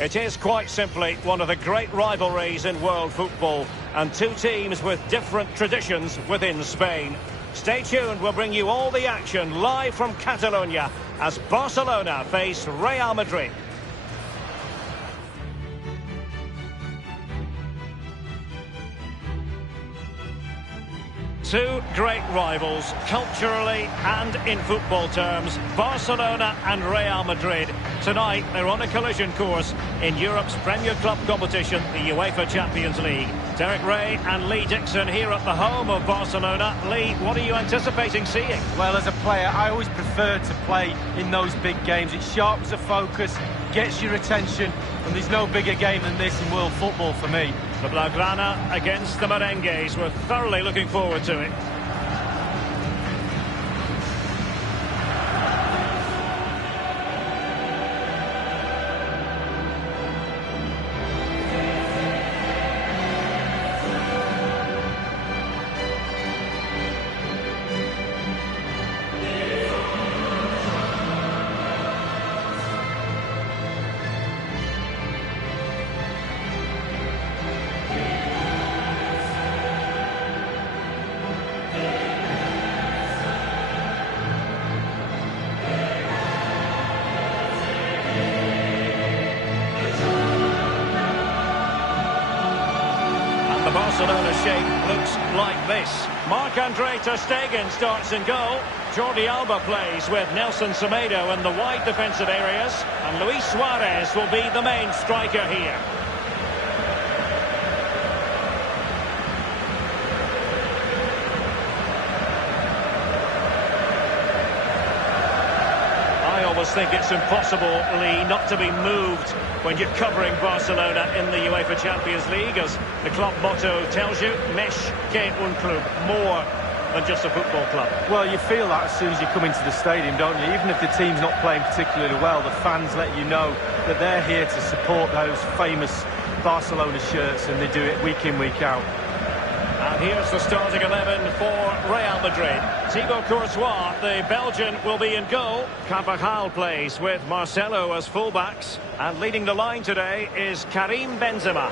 It is quite simply one of the great rivalries in world football, and two teams with different traditions within Spain. Stay tuned, we'll bring you all the action live from Catalonia as Barcelona face Real Madrid. Two great rivals, culturally and in football terms, Barcelona and Real Madrid. Tonight, they're on a collision course in Europe's Premier Club competition, the UEFA Champions League. Derek Ray and Lee Dixon here at the home of Barcelona. Lee, what are you anticipating seeing? Well, as a player, I always prefer to play in those big games. It sharpens the focus, gets your attention, and there's no bigger game than this in world football for me. The Blaugrana against the Merengues. We're thoroughly looking forward to it. Barcelona shape looks like this. Marc-Andre ter Stegen starts in goal. Jordi Alba plays with Nelson Semedo in the wide defensive areas. And Luis Suarez will be the main striker here. I always think it's impossible, Lee, not to be moved when you're covering Barcelona in the UEFA Champions League, as the club motto tells you, Més que un club, more than just a football club. Well, you feel that as soon as you come into the stadium, don't you? Even if the team's not playing particularly well, the fans let you know that they're here to support those famous Barcelona shirts, and they do it week in, week out. And here's the starting 11 for Real Madrid. Thibaut Courtois, the Belgian, will be in goal. Carvajal plays with Marcelo as fullbacks. And leading the line today is Karim Benzema.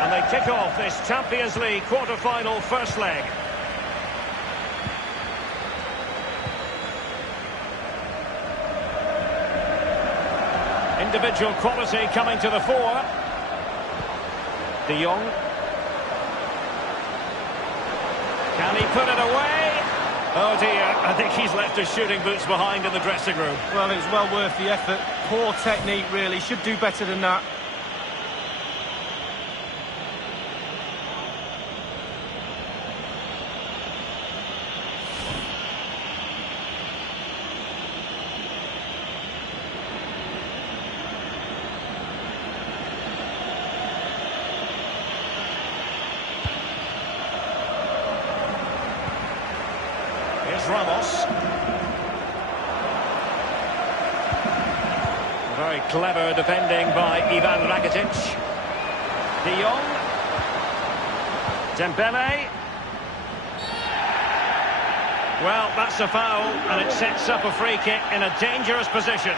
And they kick off this Champions League quarter-final first leg. Individual quality coming to the fore. De Jong. Can he put it away? Oh dear, I think he's left his shooting boots behind in the dressing room. Well, it was well worth the effort. Poor technique, really. Should do better than that. Ramos. Very clever defending by Ivan Rakitic. De Jong. Dembele. Well, that's a foul, and it sets up a free kick in a dangerous position.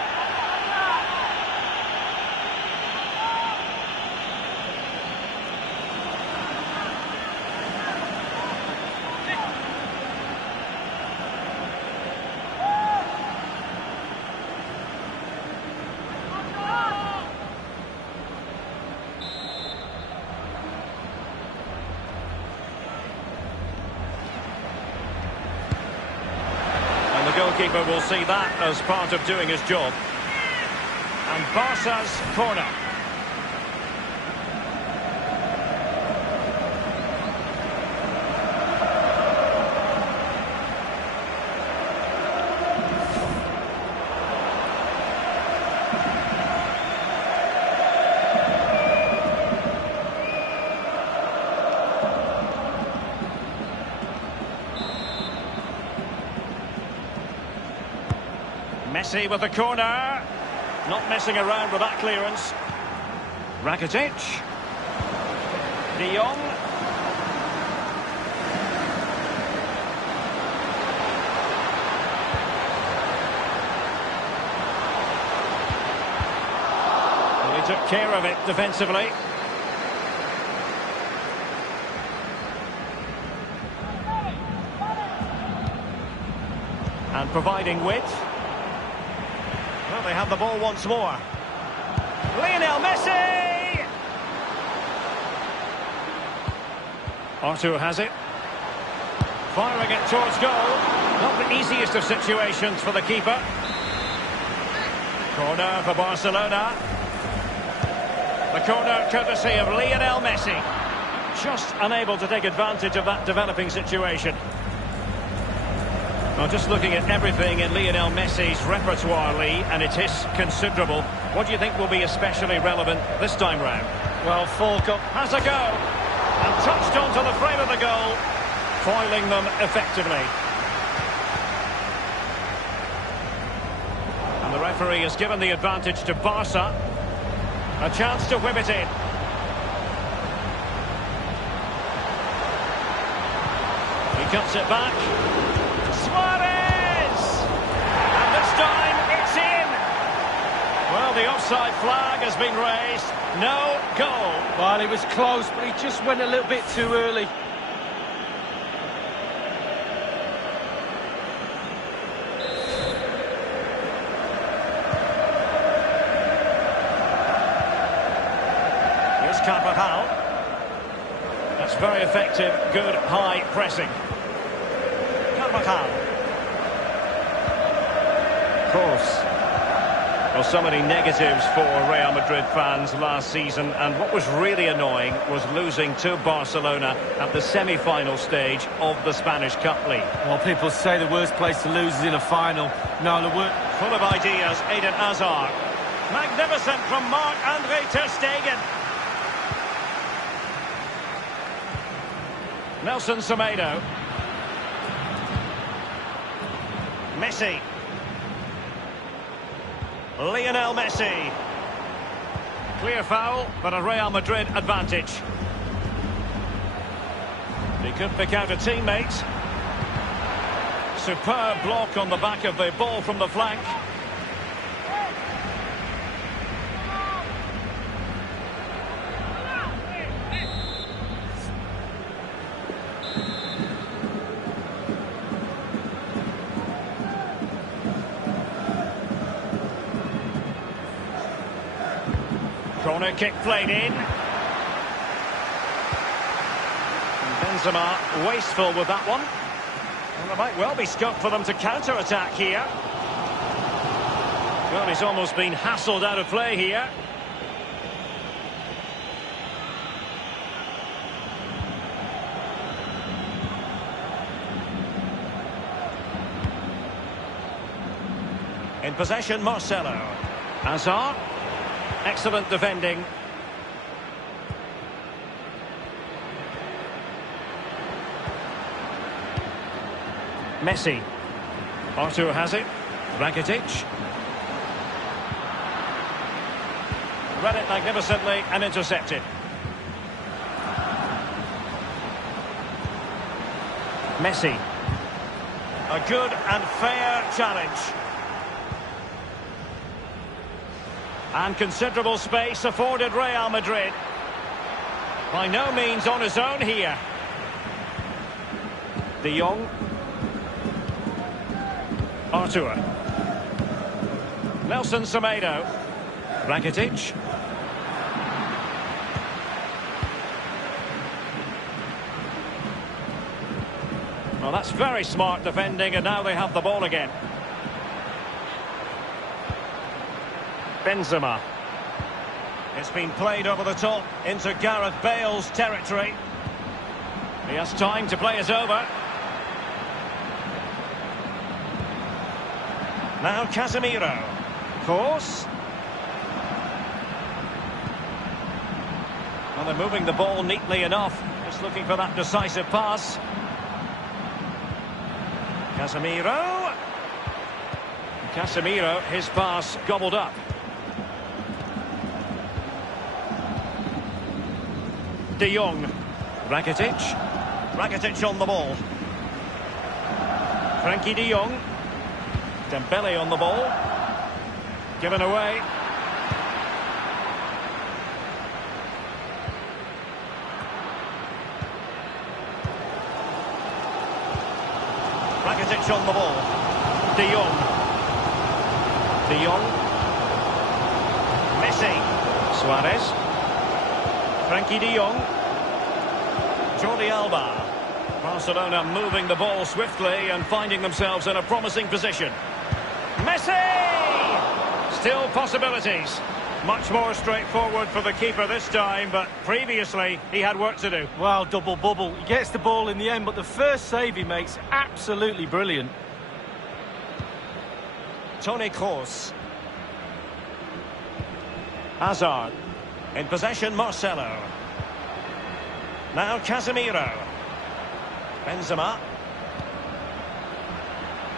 The goalkeeper will see that as part of doing his job. And Barca's corner. Messi with the corner. Not messing around with that clearance. Rakitic. De Jong. They took care of it defensively. And providing width. Well, they have the ball once more. Lionel Messi! Arthur has it. Firing it towards goal. Not the easiest of situations for the keeper. Corner for Barcelona. The corner courtesy of Lionel Messi. Just unable to take advantage of that developing situation. Well, just looking at everything in Lionel Messi's repertoire, Lee, and it is considerable. What do you think will be especially relevant this time round? Well, Falco has a go. And touched onto the frame of the goal, foiling them effectively. And the referee has given the advantage to Barca. A chance to whip it in. He cuts it back. Suarez! And this time it's in. Well, the offside flag has been raised. No goal. Well, he was close, but he just went a little bit too early. Here's Carvajal. That's very effective, good high pressing. Carvajal. Of course. Well, so many negatives for Real Madrid fans last season, and what was really annoying was losing to Barcelona at the semi-final stage of the Spanish Cup League. Well, people say the worst place to lose is in a final. No, the worst. Full of ideas, Eden Hazard. Magnificent from Marc-Andre ter Stegen. Nelson Semedo. Messi. Lionel Messi. Clear foul, but a Real Madrid advantage. He could pick out a teammate. Superb block on the back of the ball from the flank. Corner kick played in. And Benzema wasteful with that one. And there might well be scope for them to counter-attack here. Well, he's almost been hassled out of play here. In possession, Marcelo. Hazard. Excellent defending. Messi. Arthur has it. Rakitic. Read it magnificently and intercepted. Messi. A good and fair challenge. And considerable space afforded Real Madrid. By no means on his own here. De Jong. Arthur. Nelson Semedo. Rakitic. Well, that's very smart defending, and now they have the ball again. Benzema. It's been played over the top into Gareth Bale's territory. He has time to play it over. Now Casemiro. Course. Well, they're moving the ball neatly enough. Just looking for that decisive pass. Casemiro. Casemiro, his pass gobbled up. De Jong. Rakitic. Rakitic on the ball. Frankie de Jong. Dembele on the ball. Given away. Rakitic on the ball. De Jong. De Jong. Messi. Suarez. Frankie de Jong. Jordi Alba. Barcelona moving the ball swiftly and finding themselves in a promising position. Messi! Still possibilities. Much more straightforward for the keeper this time, but previously he had work to do. Well, double bubble. He gets the ball in the end, but the first save he makes, absolutely brilliant. Toni Kroos. Hazard. In possession, Marcelo. Now Casemiro. Benzema.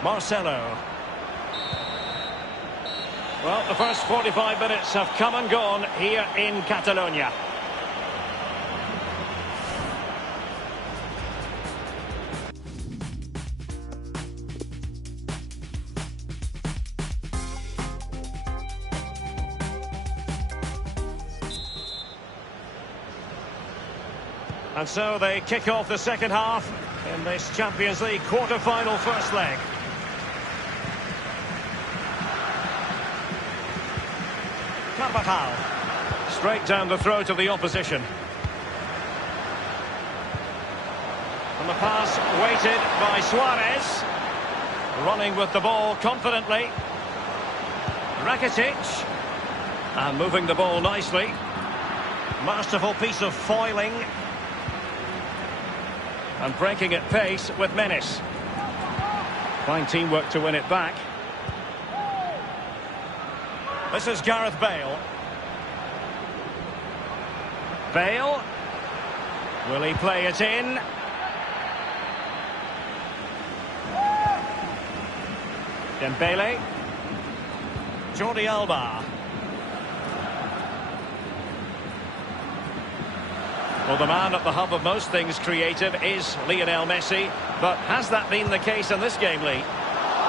Marcelo. Well, the first 45 minutes have come and gone here in Catalonia. And so they kick off the second half in this Champions League quarter-final first leg. Carvajal. Straight down the throat of the opposition. And the pass weighted by Suarez. Running with the ball confidently. Rakitic. And moving the ball nicely. Masterful piece of foiling. And breaking at pace with menace. Fine teamwork to win it back. This is Gareth Bale. Bale. Will he play it in? Dembele. Jordi Alba. Well, the man at the hub of most things creative is Lionel Messi, but has that been the case in this game, Lee?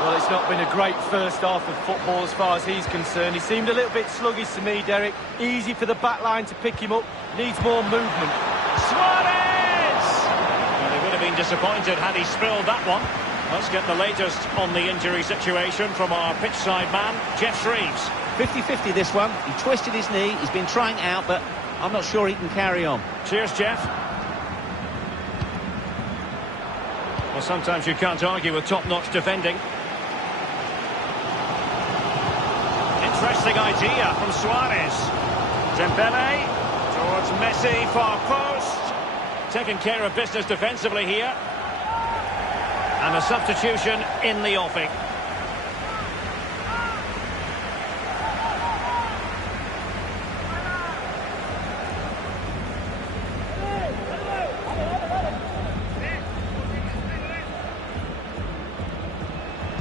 Well, it's not been a great first half of football as far as he's concerned. He seemed a little bit sluggish to me, Derek. Easy for the back line to pick him up. Needs more movement. Suarez! Well, he would have been disappointed had he spilled that one. Let's get the latest on the injury situation from our pitchside man, Jeff Shreves. 50-50 this one. He twisted his knee. He's been trying out, but I'm not sure he can carry on. Cheers, Jeff. Well, sometimes you can't argue with top-notch defending. Interesting idea from Suarez. Dembele towards Messi, far post. Taking care of business defensively here. And a substitution in the offing.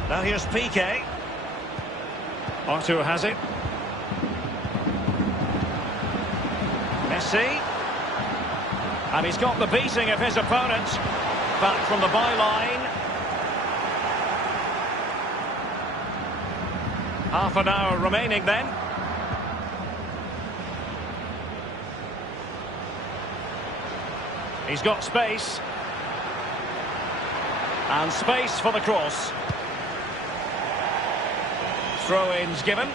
Now here's Piqué. Arthur has it. Messi. And he's got the beating of his opponent. Back from the byline. Half an hour remaining then. He's got space. And space for the cross. Throw-ins given.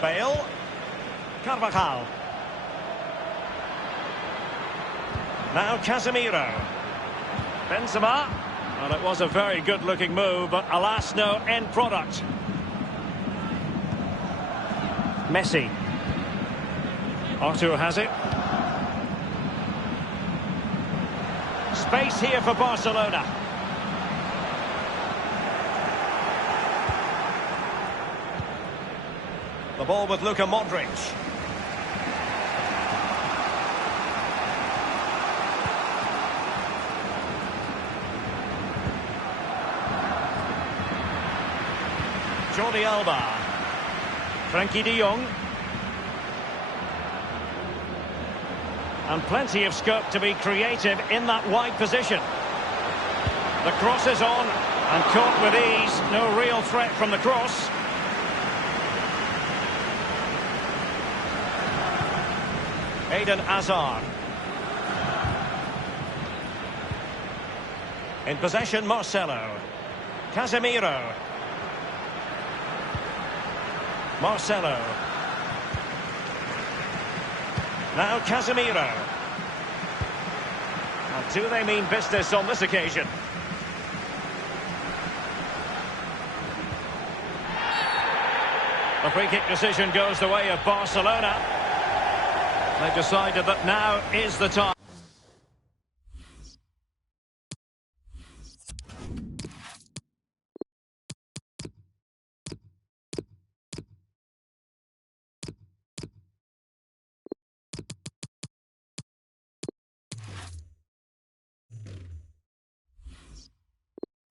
Bale. Carvajal. Now Casemiro. Benzema. Well, it was a very good-looking move, but alas, no end product. Messi. Arthur has it. Space here for Barcelona. The ball with Luka Modric. Jordi Alba. Frankie de Jong. And plenty of scope to be creative in that wide position. The cross is on and caught with ease. No real threat from the cross. Eden Hazard. In possession, Marcelo. Casemiro. Marcelo. Now Casemiro. And do they mean business on this occasion? The free kick decision goes the way of Barcelona. They've decided that now is the time.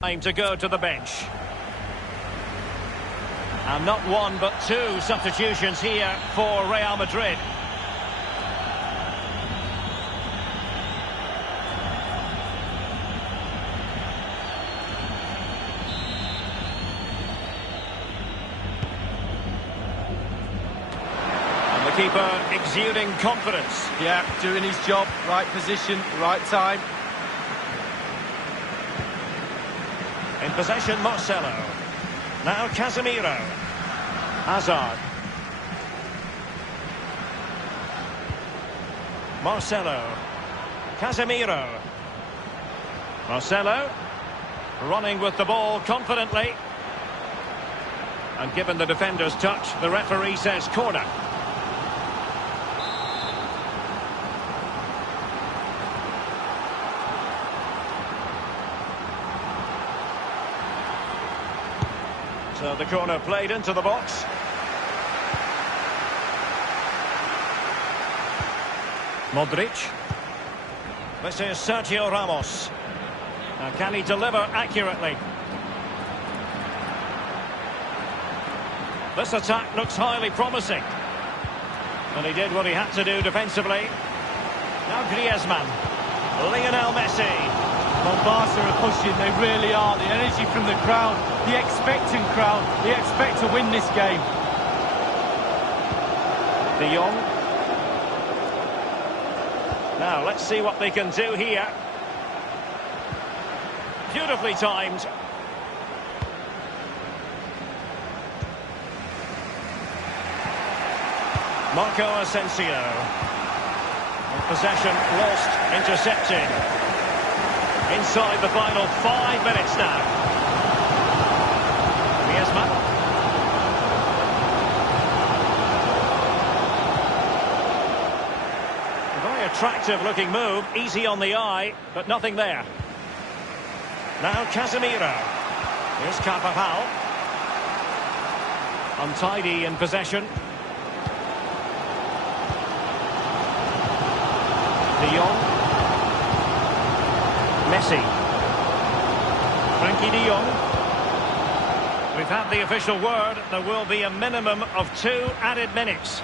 Time to go to the bench. And not one but two substitutions here for Real Madrid. And the keeper exuding confidence. Yeah, doing his job, right position, right time. In possession, Marcelo. Now Casemiro. Hazard. Marcelo. Casemiro. Marcelo. Running with the ball confidently. And given the defender's touch, the referee says corner. So the corner played into the box. Modric. This is Sergio Ramos. Now can he deliver accurately? This attack looks highly promising. And he did what he had to do defensively. Now Griezmann. Lionel Messi. Well, Barca are pushing, they really are. The energy from the crowd, the expectant crowd, they expect to win this game. De Jong. Now, let's see what they can do here. Beautifully timed. Marco Asensio. Possession lost, intercepted. Inside the final 5 minutes now. Griezmann. A very attractive looking move, easy on the eye, but nothing there. Now Casemiro. Here's Carvajal. Untidy in possession. De Jong. Messi. Frankie de Jong. We've had the official word. There will be a minimum of 2 added minutes.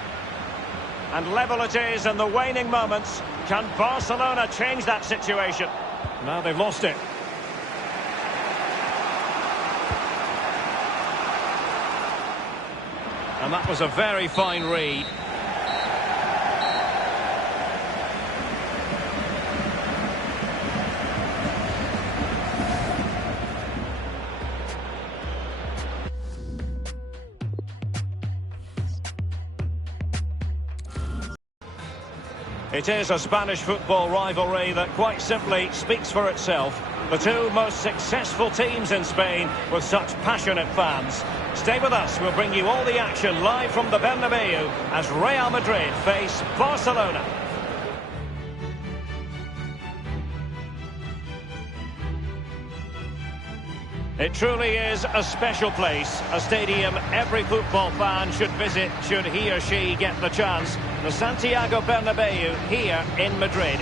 And level it is in the waning moments. Can Barcelona change that situation? Now they've lost it. And that was a very fine read. It is a Spanish football rivalry that quite simply speaks for itself. The two most successful teams in Spain with such passionate fans. Stay with us, we'll bring you all the action live from the Bernabeu as Real Madrid face Barcelona. It truly is a special place, a stadium every football fan should visit should he or she get the chance. The Santiago Bernabeu here in Madrid.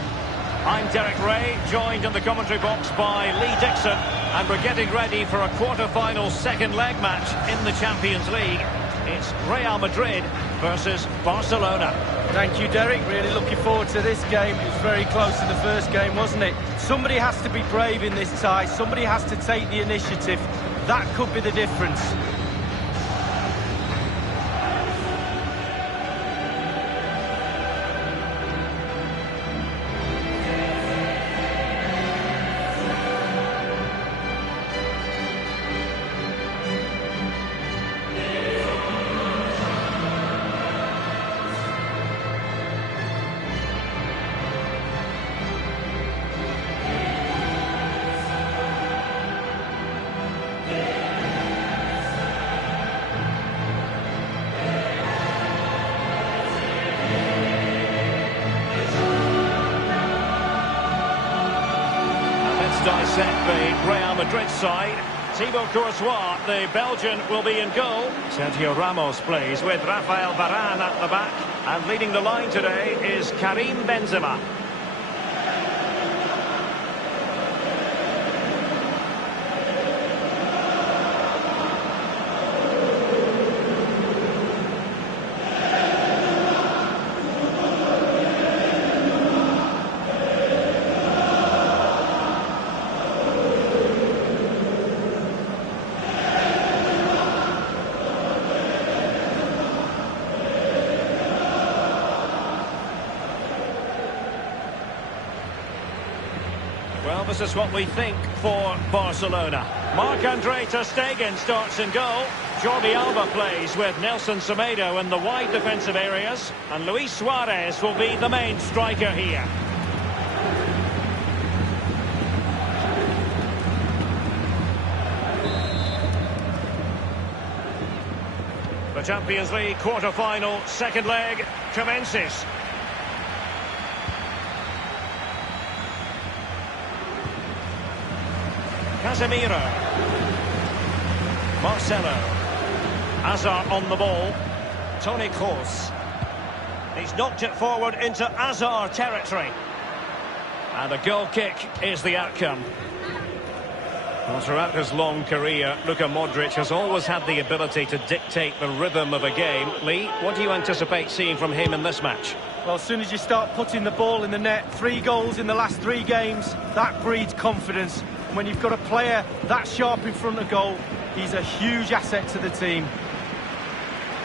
I'm Derek Ray, joined in the commentary box by Lee Dixon, and we're getting ready for a quarter-final second leg match in the Champions League. It's Real Madrid versus Barcelona. Thank you, Derek. Really looking forward to this game. It was very close in the first game, wasn't it? Somebody has to be brave in this tie. Somebody has to take the initiative. That could be the difference. dissect the Real Madrid side. Thibaut Courtois, the Belgian, will be in goal. Sergio Ramos plays with Rafael Varane at the back. And leading the line today is Karim Benzema. Well, this is what we think for Barcelona. Marc-Andre ter Stegen starts in goal. Jordi Alba plays with Nelson Semedo in the wide defensive areas. And Luis Suarez will be the main striker here. The Champions League quarter-final second leg commences. Casemiro. Marcelo. Hazard on the ball. Toni Kroos. He's knocked it forward into Hazard territory. And a goal kick is the outcome. Well, throughout his long career, Luka Modric has always had the ability to dictate the rhythm of a game. Lee, what do you anticipate seeing from him in this match? Well, as soon as you start putting the ball in the net, 3 goals in the last 3 games, that breeds confidence. When you've got a player that sharp in front of goal, he's a huge asset to the team.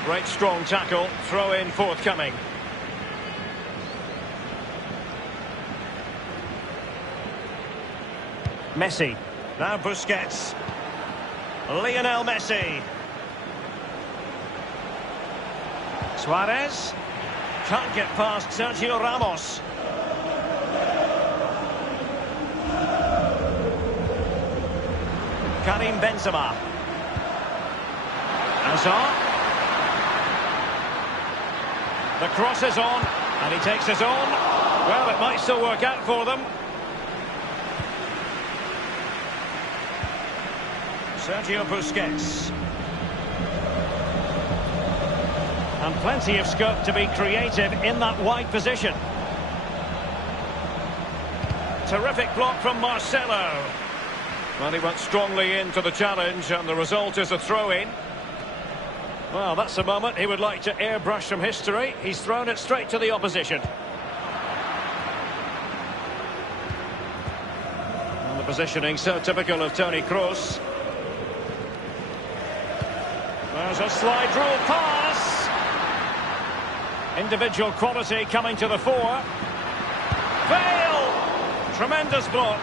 Great strong tackle, throw in forthcoming. Messi, now Busquets. Lionel Messi. Suarez, can't get past Sergio Ramos. Karim Benzema. Hazard. The cross is on, and he takes his own. Well, it might still work out for them. Sergio Busquets. And plenty of scope to be creative in that wide position. Terrific block from Marcelo. Well, he went strongly into the challenge, and the result is a throw-in. Well, that's a moment he would like to airbrush from history. He's thrown it straight to the opposition. And the positioning so typical of Toni Kroos. There's a slide rule pass. Individual quality coming to the fore. Fail! Tremendous block.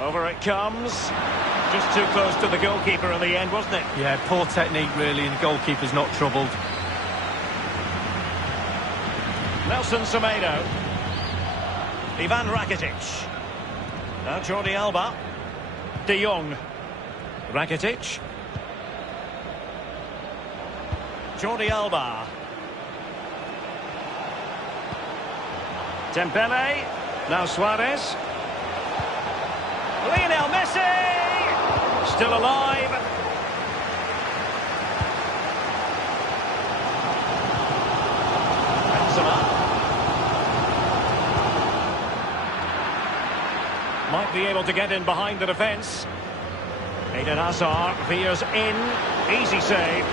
Over it comes. Just too close to the goalkeeper in the end, wasn't it? Yeah, poor technique really, and the goalkeeper's not troubled. Nelson Semedo. Ivan Rakitic. Now Jordi Alba. De Jong. Rakitic. Jordi Alba. Dembele. Now Suarez. Lionel Messi! Still alive. Benzema. Might be able to get in behind the defence. Eden Hazard veers in. Easy save.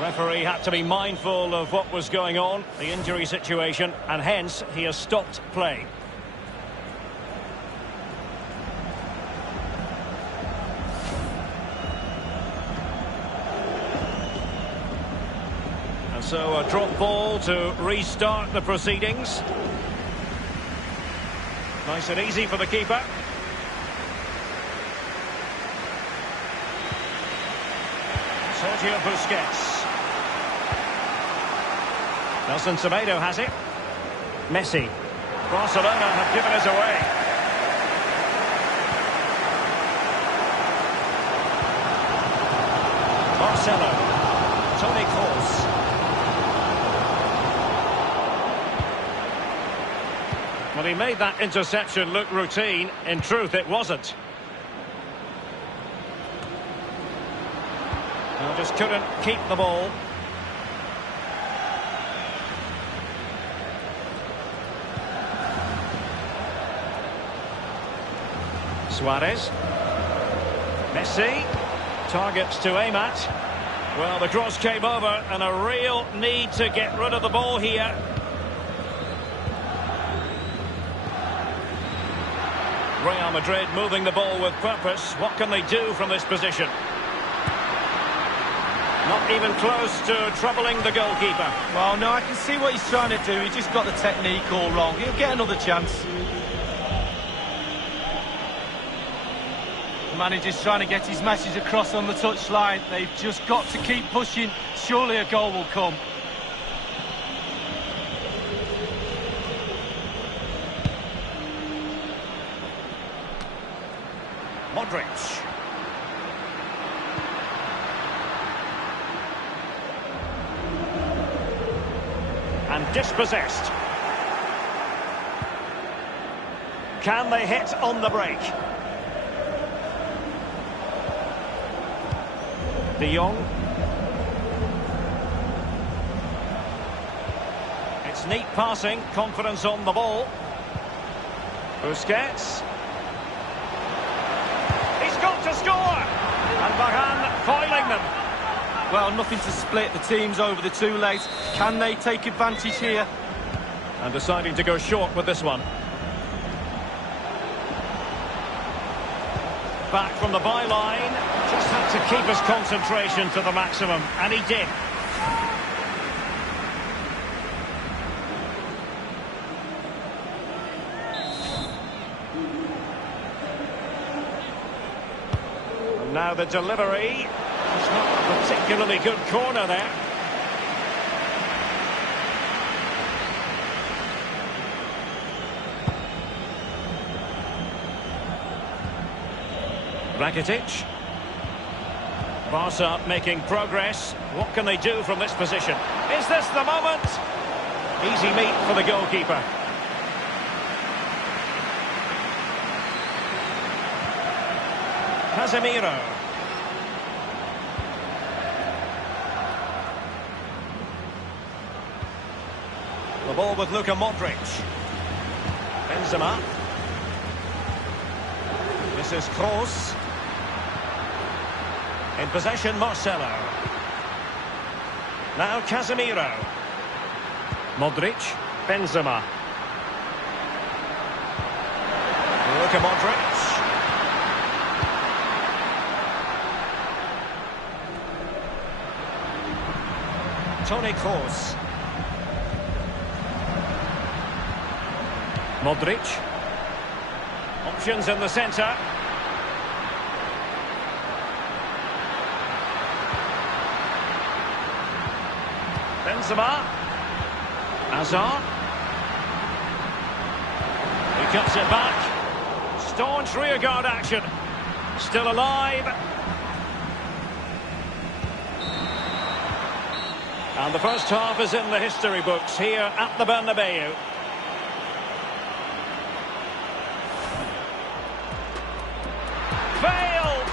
Referee had to be mindful of what was going on, the injury situation, and hence he has stopped play. And so a drop ball to restart the proceedings. Nice and easy for the keeper. Sergio Busquets. Nelson Semedo has it. Messi. Barcelona have given us away. Marcelo. Toni Kroos. Well, he made that interception look routine. In truth, it wasn't. Well, just couldn't keep the ball. Suarez. Messi. Targets to aim at. Well, the cross came over and a real need to get rid of the ball here. Real Madrid moving the ball with purpose. What can they do from this position? Not even close to troubling the goalkeeper. Well, no, I can see what he's trying to do. He just got the technique all wrong. He'll get another chance. The manager's trying to get his message across on the touchline. They've just got to keep pushing. Surely a goal will come. Modric. And dispossessed. Can they hit on the break? De Jong. It's neat passing, confidence on the ball. Busquets. He's got to score! And Varane foiling them. Well, nothing to split the teams over the two legs. Can they take advantage here? And deciding to go short with this one. Back from the byline. Just had to keep his concentration to the maximum. And he did. And now the delivery. It's not a particularly good corner there. Rakitic. Barca making progress. What can they do from this position? Is this the moment? Easy meat for the goalkeeper. Casemiro. The ball with Luka Modric. Benzema. This is Kroos. In possession, Marcelo. Now Casemiro. Modric. Benzema. Luka Modric. Toni Kroos. Modric. Options in the centre. Benzema. Hazard. He cuts it back. Staunch rearguard action. Still alive. And the first half is in the history books here at the Bernabeu. Failed!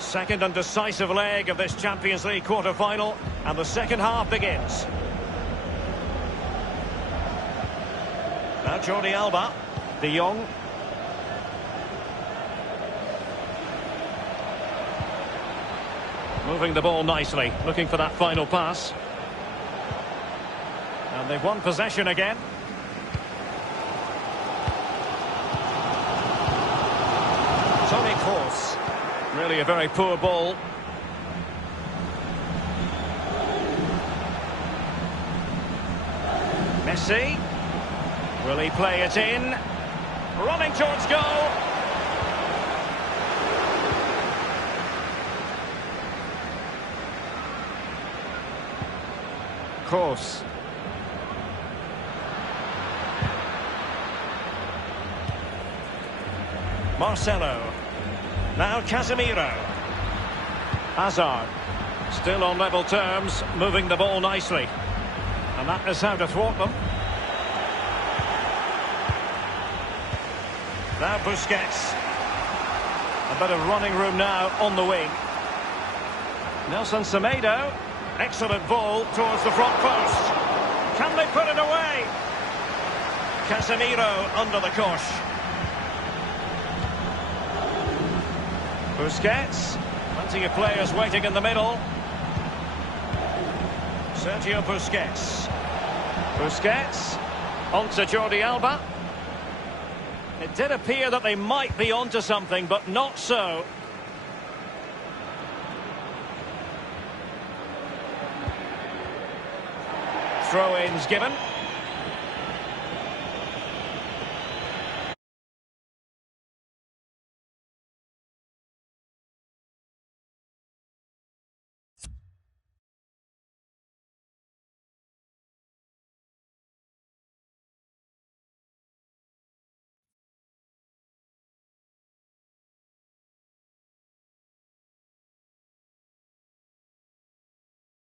Second and decisive leg of this Champions League quarter-final, and the second half begins. Now Jordi Alba, De Jong. Moving the ball nicely, looking for that final pass. And they've won possession again. Toni Kroos. Really a very poor ball. Messi. Will he play it in? Running towards goal. Course. Marcelo. Now Casemiro. Hazard. Still on level terms, moving the ball nicely. And that is how to thwart them. Now Busquets. A bit of running room now on the wing. Nelson Semedo. Excellent ball towards the front post. Can they put it away? Casemiro under the cosh. Busquets. Plenty of players waiting in the middle. Sergio Busquets. Busquets. On to Jordi Alba. It did appear that they might be onto something, but not so. Throw-ins given.